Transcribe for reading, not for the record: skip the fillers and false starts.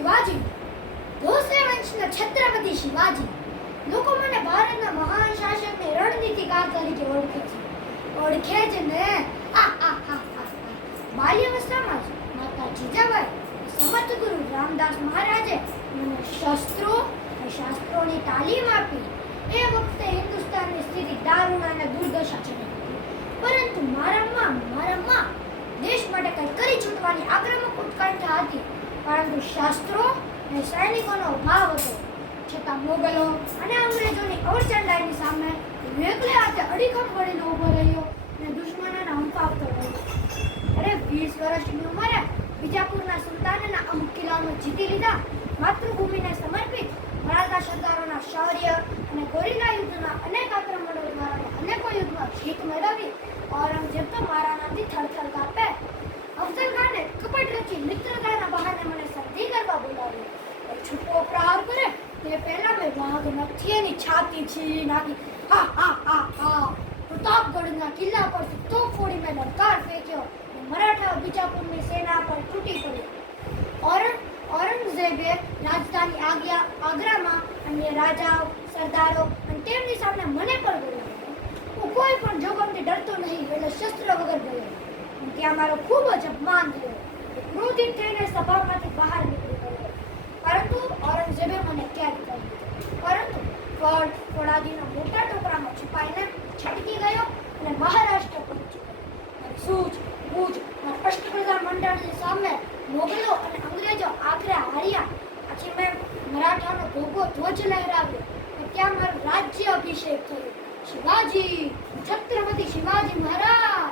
શિવાજી, ભોસલે વંશના છત્રપતિ શિવાજી. લોકો મને ભારતના મહાન શાસકને રણનીતિકાર તરીકે ઓળખે છે ને. બાલ્યાવસ્થામાં જ માતા જીજાબાઈ સમર્થ ગુરુ રામદાસ મહારાજે મને શાસ્ત્રોની તાલીમ આપી. એ વખતે હિન્દુસ્તાનની સ્થિતિ દારૂણ અને દુર્દશા છે, પરંતુ મારા માં દેશ માટે કંઈ કરી છૂટવાની આક્રમક ઉત્કંઠા હતી. પરંતુ શાસ્ત્રો અને સૈનિકોનો ભાવ હતો છતાં મોગલો અને અંગ્રેજોની અવચંડાઈની સામે વેગલે હાથે અડીખમ પડીને ઊભો રહ્યો અને દુશ્મનોને હંફાવતો રહ્યો. 20 વર્ષની ઉંમરે બીજાપુરના સુલતાનના અમુક કિલ્લાઓ જીતી લીધા. માતૃભૂમિને સમર્પિત મરાઠા સરદારોના શૌર્ય અને ગોરીલા યુદ્ધના અનેક આક્રમણો દ્વારા અનેકો યુદ્ધમાં જીત મેળવી ઔરંગઝેબ તો મારા નામથી થરથર કાપે. અફઝલ ખાને કપટ રચી મિત્રતાના બહાને મને સંધિ કરવા બોલાવ્યો. છૂટો પ્રહાર કરે તે પહેલા મેં વાઘ નથીની છાતી છીણી નાખી. પ્રતાપગઢના કિલ્લા પરથી તોપ ફોડી મેં લલકાર ફેંક્યો. મરાઠાઓ બીજાપુરની સેના પર તૂટી પડી. ઔરંગઝેબે રાજધાની આગ્રામાં અન્ય રાજાઓ, સરદારો અને તેમની સામે મને પણ બોલાવ્યો. હું કોઈ પણ જોખમથી ડરતો નહીં એટલે શસ્ત્ર વગર ગયો. ત્યાં મારો ખૂબ જ અપમાન થયો. ક્રોધિત થઈને સભામાંથી બહાર નીકળી ગયો. પરંતુ ઔરંગઝેબે મને કેદ કરી દીધો. પરંતુ ફોડાદીના મોટા ટોકરામાં છુપાઈને છટકી ગયો અને મહારાષ્ટ્ર પહોંચી ગયો. સૂઝ બૂઝ અને અષ્ટપ્રધાન મંડળની સામે મોગલો અને અંગ્રેજો આખરે હાર્યા. પછી મેં મરાઠાનો ભોગવો ધ્વજ લહેરાવ્યો અને ત્યાં મારો રાજ્ય અભિષેક થયો. શિવાજી, છત્રપતિ શિવાજી મહારાજ.